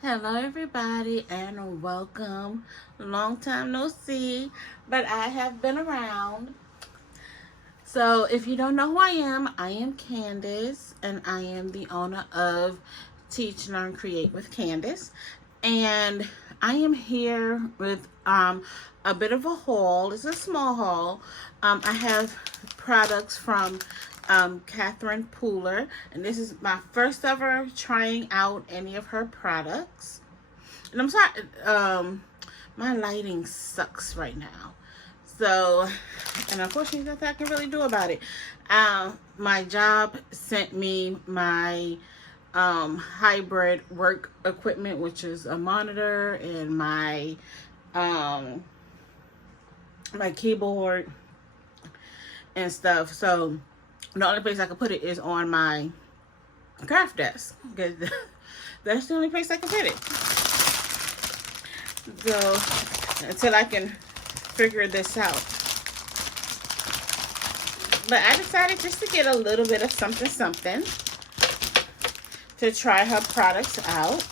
Hello everybody and welcome. Long time no see, but I have been around. So if you don't know who I am Candace and I am the owner of Teach, Learn, Create with Candace. And I am here with a bit of a haul. It's a small haul. I have products from Catherine Pooler, and this is my first ever trying out any of her products. And I'm sorry, my lighting sucks right now. So, and unfortunately, there's nothing I can really do about it. My job sent me my hybrid work equipment, which is a monitor and my keyboard and stuff. So the only place I can put it is on my craft desk because that's the only place I can put it. So until I can figure this out. But I decided just to get a little bit of something to try her products out.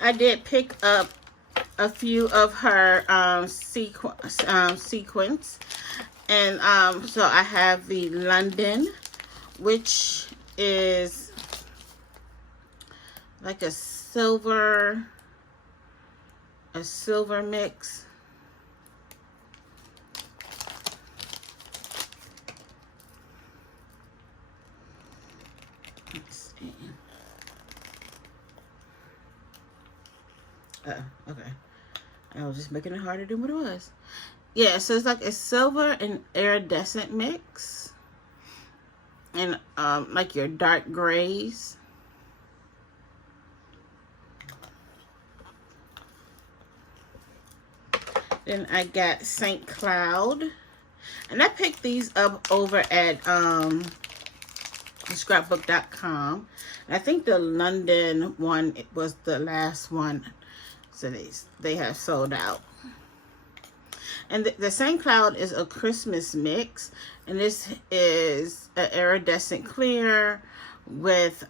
I did pick up a few of her sequins, and so I have the London, which is like a silver mix. Let's see. Okay. I was just making it harder than what it was. Yeah, so it's like a silver and iridescent mix. And like your dark grays. Then I got St. Cloud. And I picked these up over at scrapbook.com. I think the London one was the last one. So they have sold out. And the St. Cloud is a Christmas mix. And this is an iridescent clear with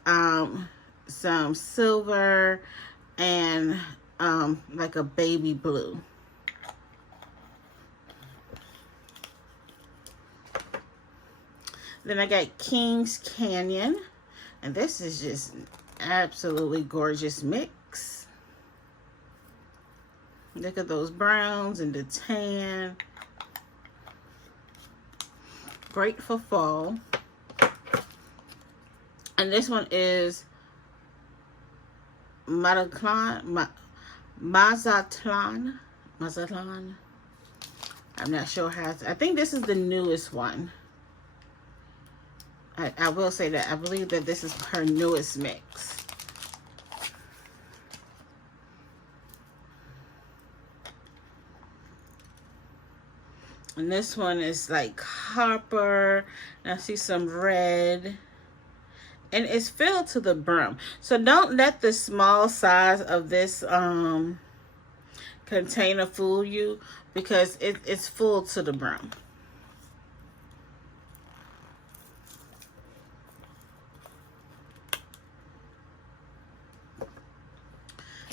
some silver and like a baby blue. Then I got King's Canyon. And this is just an absolutely gorgeous mix. Look at those browns and the tan. Great for fall. And this one is Mazatlan. I'm not sure how I think this is the newest one. I will say that I believe that this is her newest mix. And this one is like copper. And I see some red. And it's filled to the brim. So don't let the small size of this container fool you, because it's full to the brim.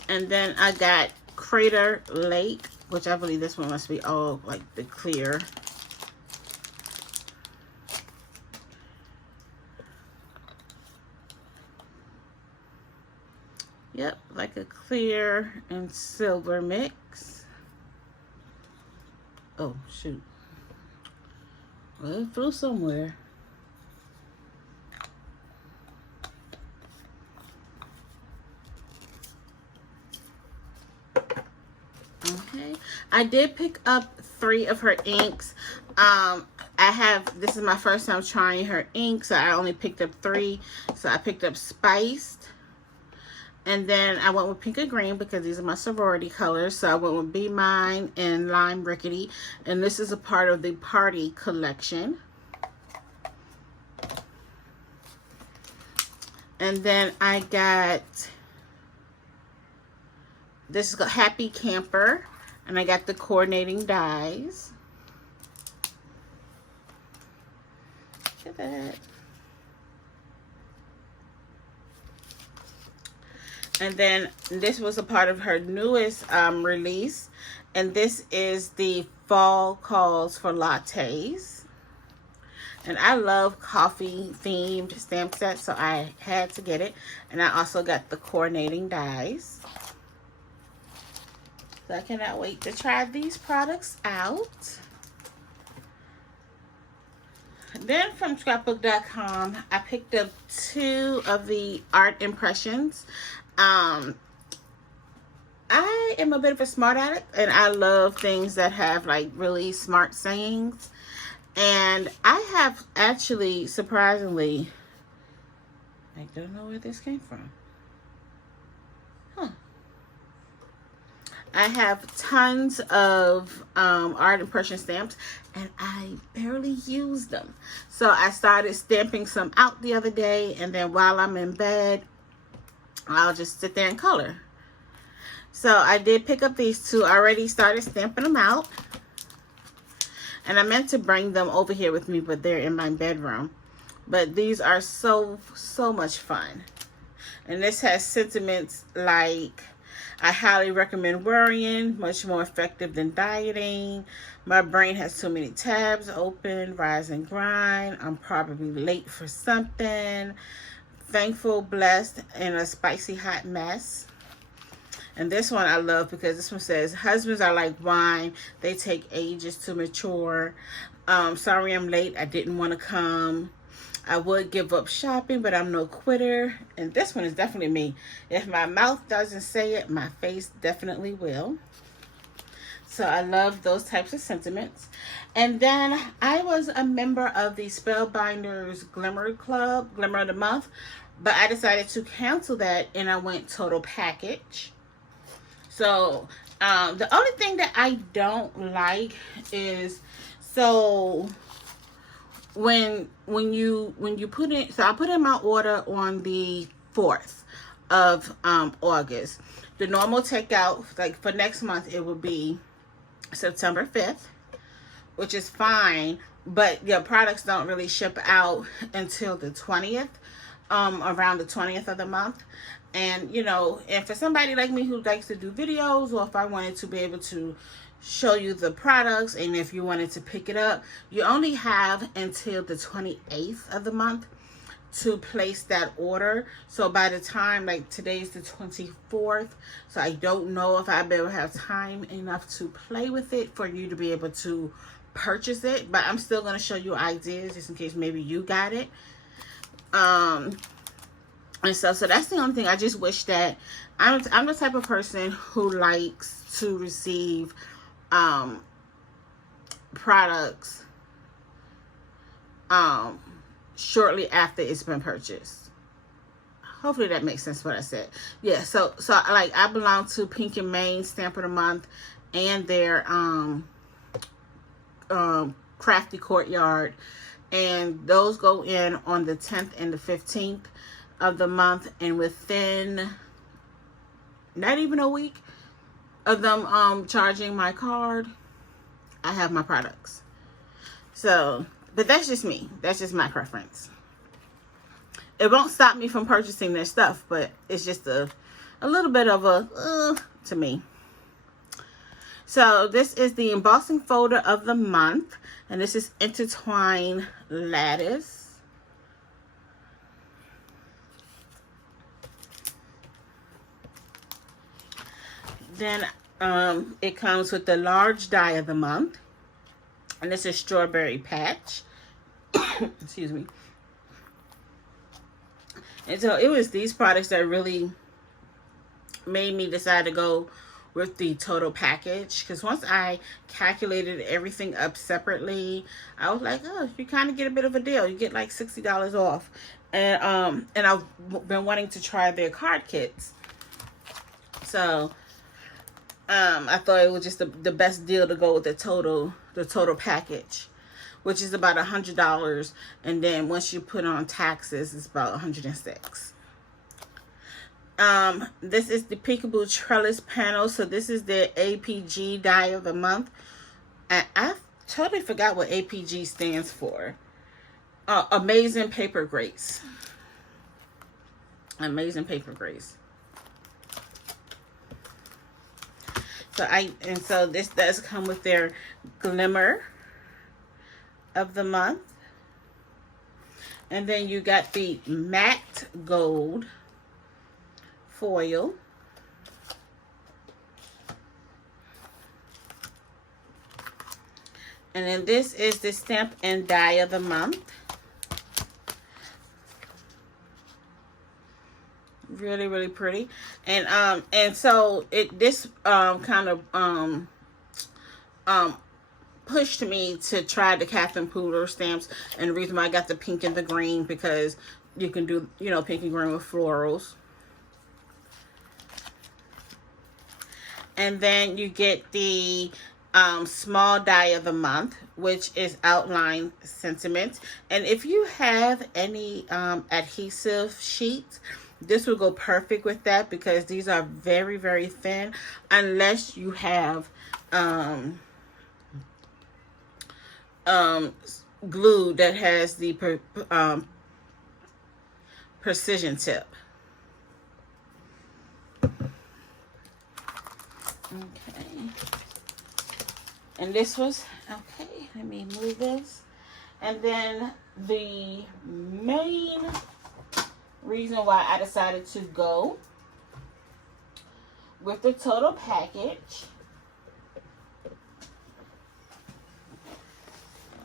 And then I got Crater Lake, which I believe this one must be all like the clear. Yep, like a clear and silver mix. Oh, shoot. Well, it flew somewhere. Okay, I did pick up 3 of her inks. This is my first time trying her ink, so I only picked up 3. So I picked up Spiced, and then I went with Pink and Green because these are my sorority colors. So I went with Be Mine and Lime Rickety, and this is a part of the Party collection. And then I got, this is Happy Camper, and I got the coordinating dies. Look at that. And then this was a part of her newest release. And this is the Fall Calls for Lattes. And I love coffee themed stamp sets, so I had to get it. And I also got the coordinating dies. So I cannot wait to try these products out. Then from scrapbook.com, I picked up 2 of the art impressions. I am a bit of a smart addict, and I love things that have like really smart sayings. And I have actually, surprisingly, I don't know where this came from. Huh. I have tons of art impression stamps, and I barely use them. So I started stamping some out the other day, and then while I'm in bed, I'll just sit there and color. So I did pick up these 2. I already started stamping them out. And I meant to bring them over here with me, but they're in my bedroom. But these are so much fun. And this has sentiments like, I highly recommend worrying, much more effective than dieting. My brain has too many tabs open, rise and grind. I'm probably late for something. Thankful, blessed, and a spicy hot mess. And this one I love because this one says, husbands are like wine. They take ages to mature. Sorry I'm late. I didn't want to come. I would give up shopping, but I'm no quitter. And this one is definitely me. If my mouth doesn't say it, my face definitely will. So I love those types of sentiments. And then I was a member of the Spellbinders Glimmer Club, Glimmer of the Month. But I decided to cancel that, and I went Total Package. So the only thing that I don't like is, so when you put in, so I put in my order on the 4th of August. The normal takeout, like for next month, it will be September 5th, which is fine, but your products don't really ship out until the 20th, around the 20th of the month. And, you know, and for somebody like me who likes to do videos, or if I wanted to be able to show you the products, and if you wanted to pick it up, you only have until the 28th of the month to place that order. So by the time, like today's the 24th, so I don't know if I'll be able to have time enough to play with it for you to be able to purchase it. But I'm still going to show you ideas just in case maybe you got it. And so that's the only thing. I just wish that I'm the type of person who likes to receive products shortly after it's been purchased. Hopefully that makes sense what I said. Yeah, so like I belong to Pink and Main Stamp of the Month and their Crafty Courtyard, and those go in on the 10th and the 15th of the month, and within not even a week of them charging my card, I have my products. So, but that's just me. That's just my preference. It won't stop me from purchasing their stuff, but it's just a little bit of a to me. So this is the embossing folder of the month, and this is Intertwine Lattice. Then it comes with the large die of the month, and this is Strawberry Patch. Excuse me. And so it was these products that really made me decide to go with the total package, because once I calculated everything up separately, I was like, oh, you kind of get a bit of a deal. You get like $60 off. And I've been wanting to try their card kits. So I thought it was just the best deal to go with the total package, which is about $100, and then once you put on taxes, it's about $106. This is the Peekaboo Trellis Panel. So this is the APG die of the month, and I totally forgot what APG stands for. Amazing Paper Grace. Amazing Paper Grace. So this does come with their glimmer of the month. And then you got the matte gold foil. And then this is the stamp and die of the month. Really, really pretty. And so this kind of pushed me to try the Catherine Pooler stamps, and the reason why I got the pink and the green, because you can do, you know, pink and green with florals. And then you get the small die of the month, which is outline sentiment. And if you have any adhesive sheets, this will go perfect with that, because these are very, very thin, unless you have glue that has the precision tip. Okay. And this was, okay, let me move this. And then the main reason why I decided to go with the Total Package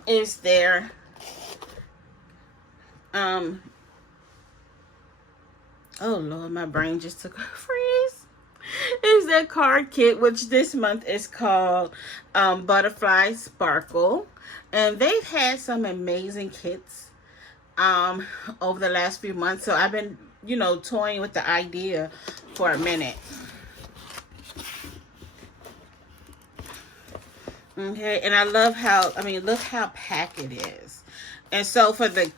is their oh Lord, my brain just took a freeze. Is their card kit, which this month is called Butterfly Sparkle. And they've had some amazing kits over the last few months, so I've been, you know, toying with the idea for a minute. Okay, and I love how, I mean, look how packed it is. And so for the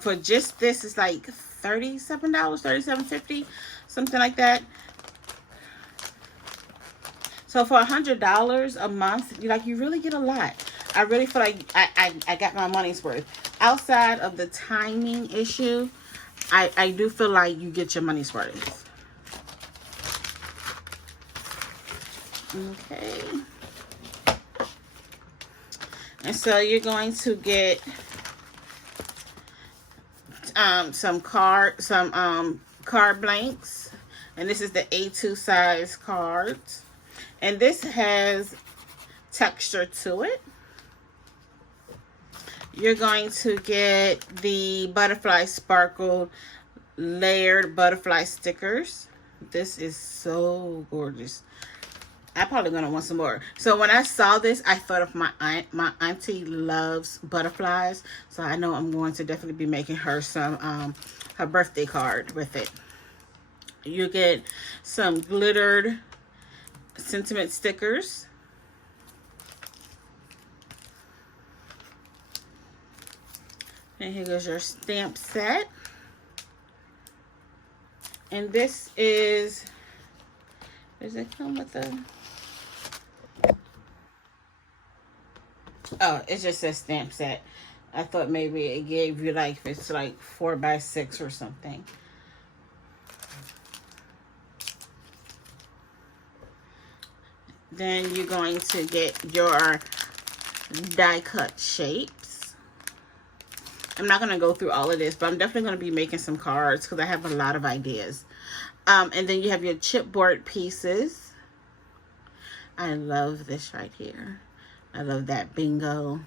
for just this, it's like $37, $37.50, something like that. So for $100 a month, you really get a lot. I really feel like I got my money's worth. Outside of the timing issue, I do feel like you get your money's worth. Okay. And so you're going to get some card blanks, and this is the A2 size cards, and this has texture to it. You're going to get the Butterfly Sparkle layered butterfly stickers. This is so gorgeous. I'm probably gonna want some more. So when I saw this, I thought of my aunt. My auntie loves butterflies, so I know I'm going to definitely be making her some her birthday card with it. You get some glittered sentiment stickers. And here goes your stamp set. And this is, does it come with a, oh, it just says stamp set. I thought maybe it gave you like, it's like 4x6 or something. Then you're going to get your die cut shapes. I'm not going to go through all of this, but I'm definitely going to be making some cards because I have a lot of ideas. And then you have your chipboard pieces. I love this right here. I love that bingo.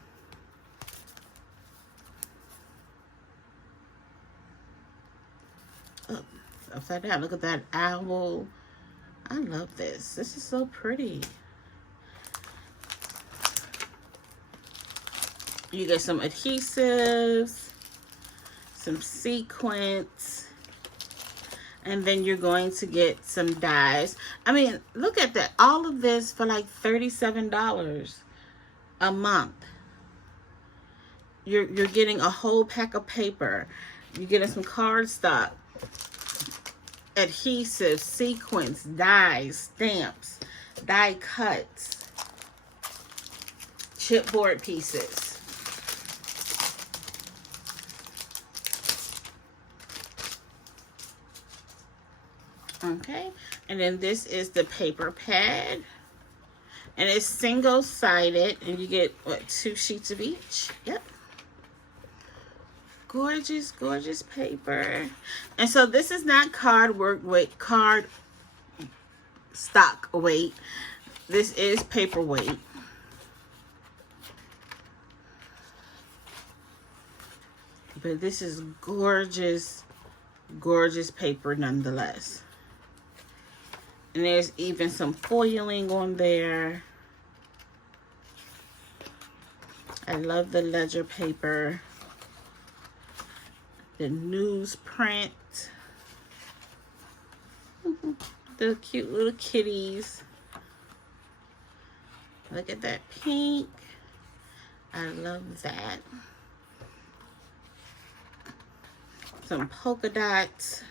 Oh, upside down. Look at that owl. I love this. This is so pretty. You get some adhesives, some sequins, and then you're going to get some dies. I mean, look at that. All of this for like $37 a month. You're getting a whole pack of paper. You're getting some cardstock, adhesives, sequins, dies, stamps, die cuts, chipboard pieces. Okay, and then this is the paper pad. And it's single-sided, and you get, what, 2 sheets of each? Yep. Gorgeous, gorgeous paper. And so this is not card work weight, card stock weight. This is paper weight. But this is gorgeous, gorgeous paper nonetheless. And there's even some foiling on there. I love the ledger paper. The newsprint. The cute little kitties. Look at that pink. I love that. Some polka dots.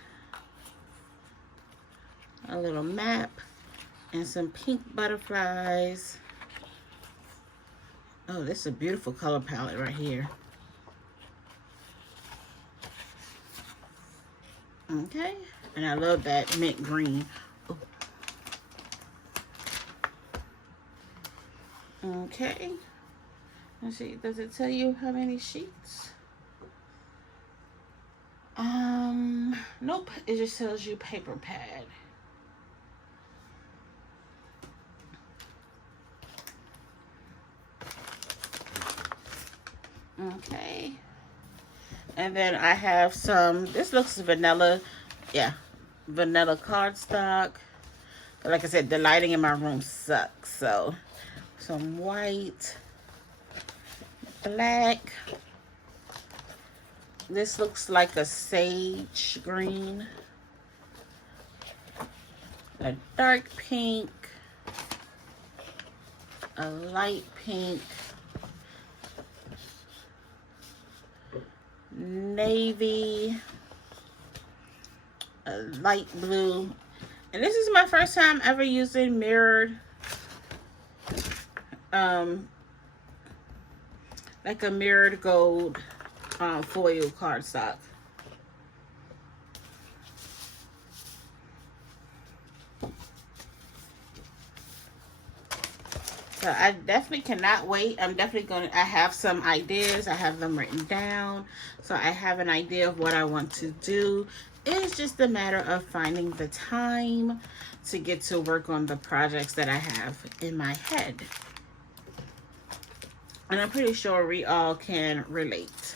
A little map. And some pink butterflies. Oh, this is a beautiful color palette right here. Okay. And I love that mint green. Ooh. Okay. Let's see. Does it tell you how many sheets? Nope. It just tells you paper pad. Okay. And then I have some, this looks vanilla, yeah, vanilla cardstock. Like I said, the lighting in my room sucks. So, some white, black. This looks like a sage green. A dark pink. A light pink. Navy. A light blue. And this is my first time ever using mirrored, like a mirrored gold foil cardstock. So I definitely cannot wait. I'm definitely going to, I have some ideas. I have them written down. So I have an idea of what I want to do. It's just a matter of finding the time to get to work on the projects that I have in my head. And I'm pretty sure we all can relate.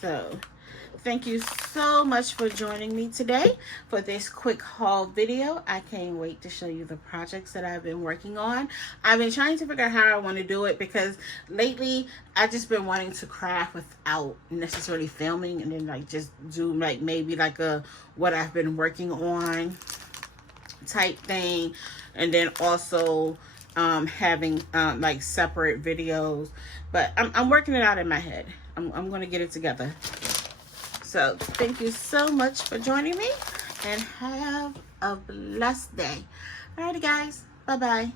So, thank you so much for joining me today for this quick haul video. I can't wait to show you the projects that I've been working on. I've been trying to figure out how I want to do it because lately I've just been wanting to craft without necessarily filming, and then like just do like maybe like a what I've been working on type thing, and then also having like separate videos. But I'm working it out in my head. I'm going to get it together. So thank you so much for joining me, and have a blessed day. Alrighty guys, bye-bye.